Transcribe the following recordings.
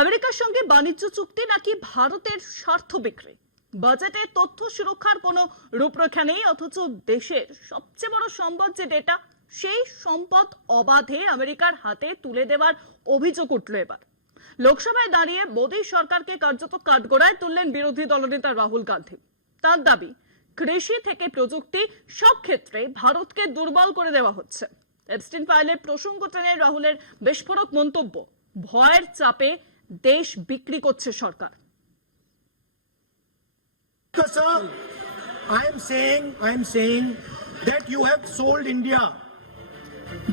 আমেরিকার সঙ্গে বাণিজ্য চুক্তি নাকি ভারতের স্বার্থ বিক্রি? বাজেটে তথ্য সুরক্ষার কোনো রূপরেখা নেই, অথচ দেশের সবচেয়ে বড় সম্পদ যে ডেটা, সেই সম্পদ অবাধে আমেরিকার হাতে তুলে দেওয়ার অভিযোগ উঠল এবার। লোকসভায় দাঁড়িয়ে মোদী সরকারকে কার্যত কাঠগড়ায় তুললেন বিরোধী দলনেতা রাহুল গান্ধী। তার দাবি, কৃষি থেকে প্রযুক্তি সব ক্ষেত্রে ভারতকে দুর্বল করে দেওয়া হচ্ছে। এপস্টিন ফাইলের প্রসঙ্গ টেনে রাহুলের বিস্ফোরক মন্তব্য, ভয়ের চাপে দেশ বিক্রি করছে সরকার। Sir, I am saying that you have sold India.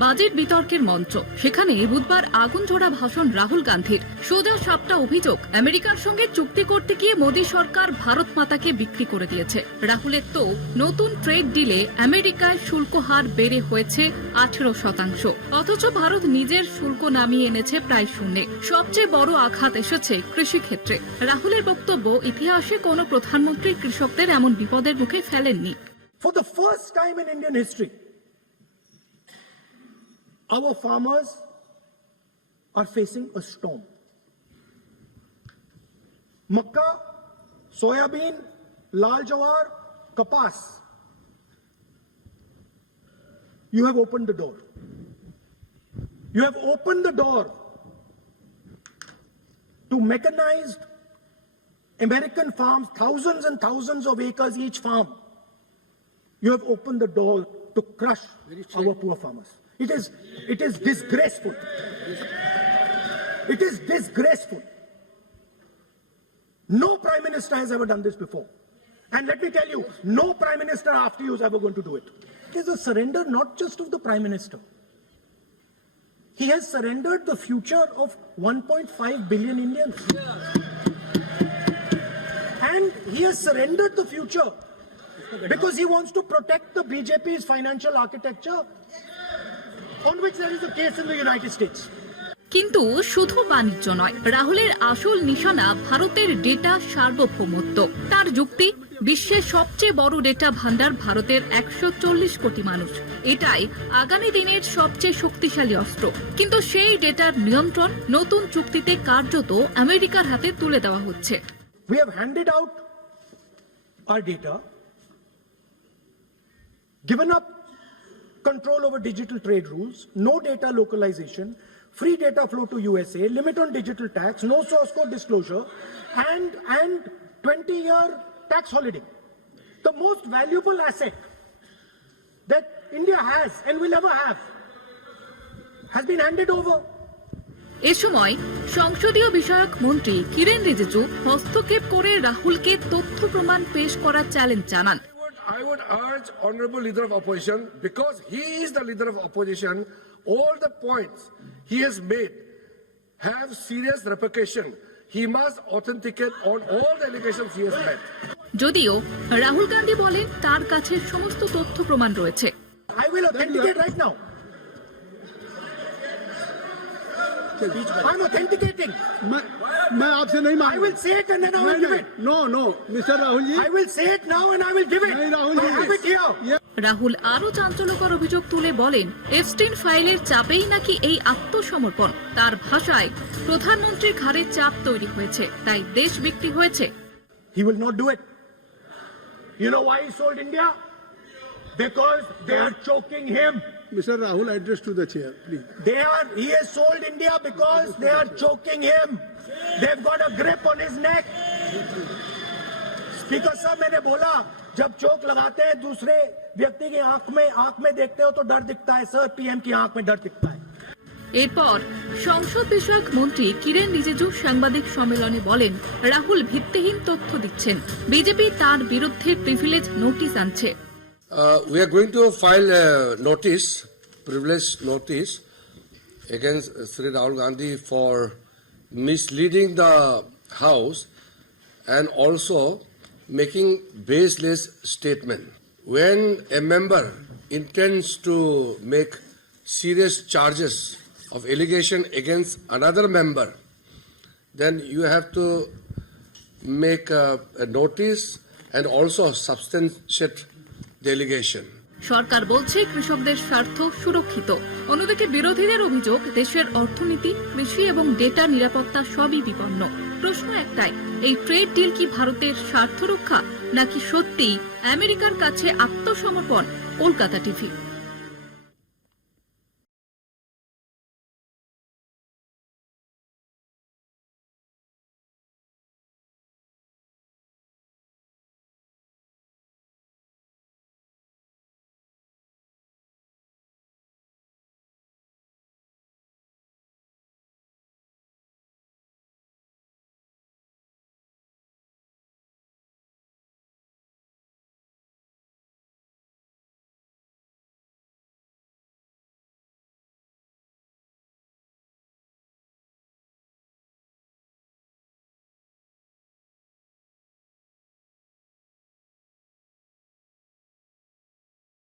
Budget বিতর্কের মঞ্চ, সেখানে বুধবার আগুন ঝরা ভাষণ রাহুল গান্ধীর। সোজা সাপটা অভিযোগ, আমেরিকার সঙ্গে চুক্তি করতে গিয়ে মোদী সরকার ভারত মাতাকে বিক্রি করে দিয়েছে। রাহুলের তো নতুন ট্রেড ডিলে আমেরিকায় শুল্ক হার বেড়ে হয়েছে 18%, অথচ ভারত নিজের শুল্ক নামিয়ে এনেছে প্রায় শূন্যে। সবচেয়ে বড় আঘাত এসেছে কৃষি ক্ষেত্রে। রাহুলের বক্তব্য, ইতিহাসে কোনো প্রধানমন্ত্রী কৃষকদের এমন বিপদের মুখে ফেলেননি। For the first time in Indian history, our farmers are facing a storm. Makka, soybean, lal jawar, kapas. You have opened the door. You have opened the door to mechanized American farms, thousands and thousands of acres each farm. You have opened the door to crush our poor farmers. It is disgraceful. It is disgraceful. No prime minister has ever done this before. And let me tell you, no prime minister after you is ever going to do it. It is a surrender not just of the prime minister. He has surrendered the future of 1.5 billion Indians. And he has surrendered the future because he wants to protect the BJP's financial architecture, on which there is a case in the United States. কিন্তু শুধু বাণিজ্য নয়, রাহুলের আসল নিশানা ভারতের ডেটা সার্বভৌমত্ব। তার যুক্তি, বিশ্বের সবচেয়ে বড় ডেটা ভান্ডার ভারতের 140 কোটি মানুষ। এটাই আগামী দিনের সবচেয়ে শক্তিশালী অস্ত্র। কিন্তু সেই ডেটার নিয়ন্ত্রণ নতুন চুক্তিতে কার্যত আমেরিকার হাতে তুলে দেওয়া হচ্ছে। We have handed out our data, given up control over digital trade rules, no data localization, free data flow to USA, limit on digital tax, no source code disclosure, and 20-year tax holiday. The most valuable asset that India has and will ever have has been handed over. এ সময় সংসদীয় বিষয়ক মন্ত্রী কিরেন রিজিজু হস্তক্ষেপ করে রাহুলকে তথ্য প্রমাণ পেশ করার চ্যালেঞ্জ জানান। I would urge Honorable Leader of Opposition, because he is the Leader of Opposition, all the points he has made have serious repercussion. He must authenticate on all the allegations he has made. যদিও রাহুল গান্ধী বলেন তার কাছে সমস্ত তথ্য প্রমাণ রয়েছে। I will authenticate right now. I'm authenticating. मैं आपसे नहीं I will say it and then I will give it. No mister Rahul ji, I will say it now and I will give it. नहीं Rahul I have it here. जी, রাহুল আরো চাঞ্চল্যকর অভিযোগ তুলে বলেন, এপস্টিন ফাইলের চাপেই নাকি এই আত্মসমর্পণ। তার ভাষায়, প্রধানমন্ত্রীর ঘাড়ে চাপ তৈরি হয়েছে, তাই দেশ বিক্রি হয়েছে। He will not do it. You know why he sold India? Because they are choking him. Mister Rahul, address to the chair please. He has sold India because they are choking him. They've got a grip on his neck. Speaker साहब, मैंने बोला, जब चोक लगाते हैं दूसरे व्यक्ति की आंख में देखते हो तो डर दिखता है सर, पीएम की आंख में डर दिखता है। এরপর সংসদ বিষয়ক মন্ত্রী কিরেন রিজিজু সাংবাদিক সম্মেলনে বলেন, রাহুল ভিত্তিহীন তথ্য দিচ্ছেন। বিজেপি তার বিরুদ্ধে প্রিভিলেজ নোটিশ আনছে। We are going to file a privilege notice against Sri Rahul Gandhi for misleading the House and also making baseless statement. When a member intends to make serious charges of allegation against another member, then you have to make a notice and also substantiate the allegation. সরকার বলছে কৃষকদের স্বার্থ সুরক্ষিত। অন্যদিকে বিরোধীদের অভিযোগ দেশের অর্থনীতি, কৃষি এবং ডেটা নিরাপত্তা সবই বিপন্ন। প্রশ্ন একটাই, এই ট্রেড ডিল কি ভারতের স্বার্থ রক্ষা নাকি সত্যিই আমেরিকার কাছে আত্মসমর্পণ? কলকাতা টিভি।